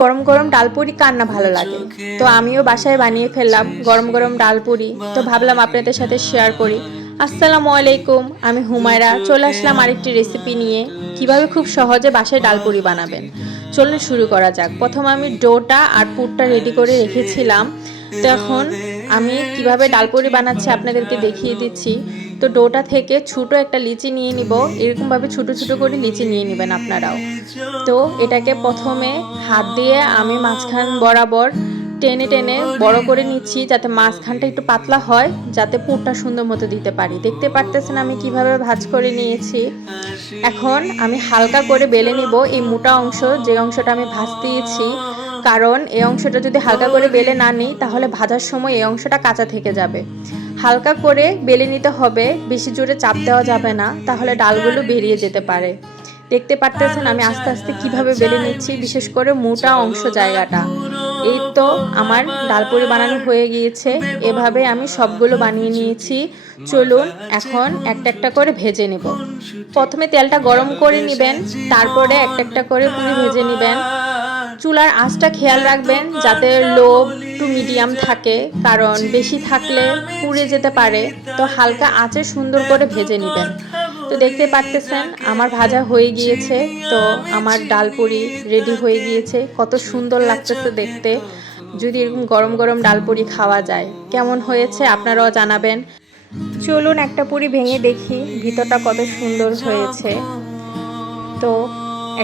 গরম গরম ডালপুরি কার না ভালো লাগে। তো আমিও বাসায় বানিয়ে ফেললাম গরম গরম ডালপুরি। তো ভাবলাম আপনাদের সাথে শেয়ার করি। আসসালামু আলাইকুম, আমি হুমায়রা চলে আসলাম আরেকটি রেসিপি নিয়ে। কিভাবে খুব সহজে বাসায় ডালপুরি বানাবেন চলুন শুরু করা যাক। প্রথমে আমি ডোটা আর পুরটা রেডি করে রেখেছিলাম। তো এখন আমি কিভাবে ডালপুরি বানাচ্ছি আপনাদেরকে দেখিয়ে দিচ্ছি। তো ডোটা থেকে ছোটো একটা লিচি নিয়ে নিব, এরকমভাবে ছোটো ছোটো করে লিচি নিয়ে নেবেন আপনারাও। তো এটাকে প্রথমে হাত দিয়ে আমি মাঝখান বরাবর টেনে টেনে বড় করে নিচ্ছি, যাতে মাঝখানটা একটু পাতলা হয়, যাতে পুরটা সুন্দর মতো দিতে পারি। দেখতে পারতেছেন আমি কিভাবে ভাঁজ করে নিয়েছি। এখন আমি হালকা করে বেলে নিব এই মোটা অংশ, যে অংশটা আমি ভাঁজ দিয়েছি, কারণ এই অংশটা যদি হালকা করে বেলে না নিই তাহলে ভাজার সময় এই অংশটা কাঁচা থেকে যাবে। হালকা করে বেলে নিতে হবে, বেশি জোরে চাপ দেওয়া যাবে না, তাহলে ডালগুলো বেরিয়ে যেতে পারে। দেখতে পারতেছেন আমি আস্তে আস্তে কিভাবে বেলে নিচ্ছি, বিশেষ করে মোটা অংশ জায়গাটা। এই তো আমার ডালপুরি বানানো হয়ে গিয়েছে। এভাবে আমি সবগুলো বানিয়ে নিয়েছি। চলুন এখন একটা একটা করে ভেজে নেব। প্রথমে তেলটা গরম করে নেবেন, তারপরে একটা একটা করে পুরি ভেজে নেবেন। চুলার আঁচটা খেয়াল রাখবেন যাতে লো টু মিডিয়াম থাকে, কারণ বেশি থাকলে পুড়ে যেতে পারে। তো হালকা আঁচে সুন্দর করে ভেজে নেবেন। তো দেখতে পারতেছেন আমার ভাজা হয়ে গিয়েছে। তো আমার ডালপুরি রেডি হয়ে গিয়েছে। কত সুন্দর লাগতেছে দেখতে। যদি এরকম গরম গরম ডালপুরি খাওয়া যায়, কেমন হয়েছে আপনারাও জানাবেন। চলুন একটা পুরি ভেঙে দেখি ভিতরটা কত সুন্দর হয়েছে। তো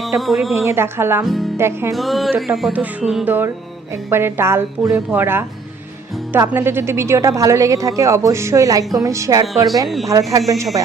একটা পুরি ভেঙে দেখালাম, দেখেন ভিতরটা কত সুন্দর, একবারে ডাল পুরে ভরা। তো আপনাদের যদি ভিডিওটা ভালো লেগে থাকে অবশ্যই লাইক কমেন্ট শেয়ার করবেন। ভালো থাকবেন সবাই।